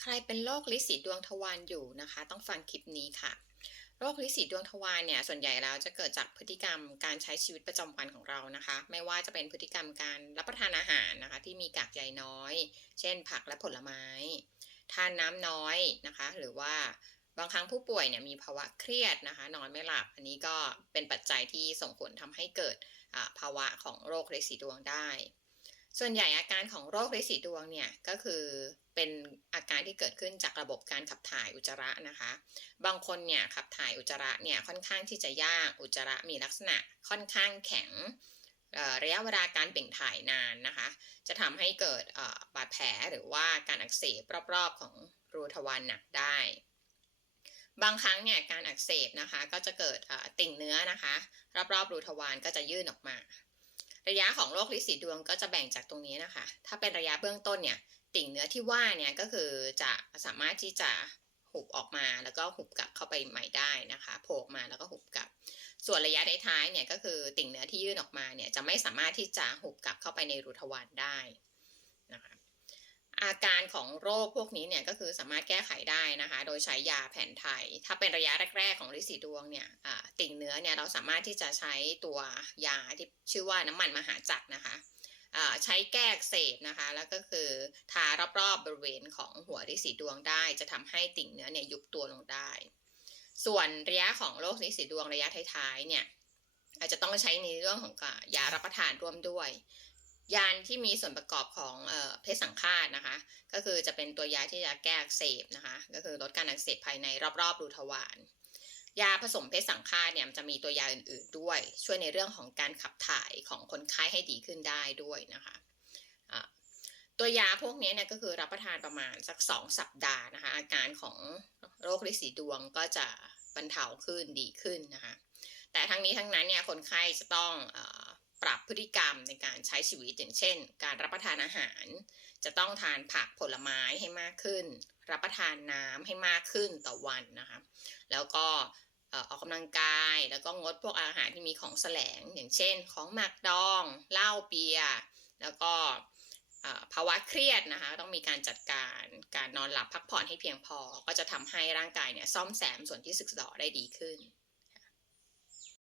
ใครเป็นโรคลิสีดวงทวารอยู่นะคะ ต้องฟังคลิปนี้ค่ะ โรคลิสีดวงทวารเนี่ยส่วนใหญ่แล้วจะเกิดจากพฤติกรรมการใช้ชีวิตประจำวันของเรานะคะ ไม่ว่าจะเป็นพฤติกรรมการรับประทานอาหารนะคะ ที่มีกากใยน้อย เช่น ผักและผลไม้ ทานน้ำน้อยนะคะ หรือว่าบางครั้งผู้ป่วยเนี่ยมีภาวะเครียดนะคะ นอนไม่หลับ อันนี้ก็เป็นปัจจัยที่ส่งผลทำให้เกิดภาวะของโรคลิสีดวงได้ ส่วนใหญ่อาการของโรคฤทธิ์สีดวงเนี่ยก็คือเป็นอาการที่เกิดขึ้นจากระบบการขับถ่ายอุจจาระนะคะ บางคนเนี่ยขับถ่ายอุจจาระเนี่ยค่อนข้างที่จะยากอุจจาระมีลักษณะค่อนข้างแข็งระยะเวลาการเป่งถ่ายนานนะคะ จะทำให้เกิดบาดแผลหรือว่าการอักเสบรอบๆของรูทวารหนักได้ บางครั้งเนี่ยการอักเสบนะคะก็จะเกิดติ่งเนื้อนะคะ รอบๆรูทวารก็จะยื่นออกมา ระยะของโรคลิสีดวงก็จะแบ่งจากตรงนี้นะคะ ถ้าเป็นระยะเบื้องต้นเนี่ย ติ่งเนื้อที่ว่าเนี่ยก็คือจะสามารถที่จะหุบออกมาแล้วก็หุบกลับเข้าไปใหม่ได้นะคะโผล่มาแล้วก็หุบกลับ ส่วนระยะท้ายๆเนี่ยก็คือติ่งเนื้อที่ยื่นออกมาเนี่ยจะไม่สามารถที่จะหุบกลับเข้าไปในรูทวารได้นะคะ ของโรคพวกนี้เนี่ยก็คือสามารถแก้ไขได้นะคะ โดยใช้ยาแผนไทย ถ้าเป็นระยะแรก ๆ ของริสีดวงเนี่ยติ่งเนื้อเนี่ยเราสามารถที่จะใช้ตัวยาที่ชื่อว่าน้ำมันมหาจักรนะคะใช้แก้อักเสบนะคะ แล้วก็คือทารอบๆบริเวณของหัวริสีดวงได้ จะทำให้ติ่งเนื้อเนี่ยยุบตัวลงได้ ส่วนระยะของโรคริสีดวงระยะท้ายๆเนี่ยอาจจะต้องใช้ในเรื่องของยารับประทานร่วมด้วย ยาที่มีส่วนประกอบของเพศสังฆาตนะคะ ก็คือจะเป็นตัวยาที่จะแก้อักเสบนะคะ ก็คือลดการอักเสบภายในรอบๆรูทวาร ยาผสมเพศสังฆาตเนี่ยจะมีตัวยาอื่นๆด้วย ช่วยในเรื่องของการขับถ่ายของคนไข้ให้ดีขึ้นได้ด้วยนะคะตัวยาพวกนี้เนี่ยก็คือรับประทานประมาณสัก 2 สัปดาห์นะคะ อาการของโรคลิสีดวงก็จะบรรเทาขึ้นดีขึ้นนะคะ แต่ทั้งนี้ทั้งนั้นเนี่ยคนไข้จะต้อง ปรับพฤติกรรมในการใช้ชีวิตอย่างเช่น การรับประทานอาหาร จะต้องทานผักผลไม้ให้มากขึ้น รับประทานน้ำให้มากขึ้นต่อวันนะคะ แล้วก็ออกกำลังกายแล้วก็งดพวกอาหารที่มีของแสลง อย่างเช่น ของหมักดองเหล้าเบียร์แล้วก็ภาวะเครียดนะคะต้องมีการจัดการการนอนหลับพักผ่อนให้เพียงพอ ก็จะทำให้ร่างกายเนี่ยซ่อมแซมส่วนที่สึกหรอได้ดีขึ้น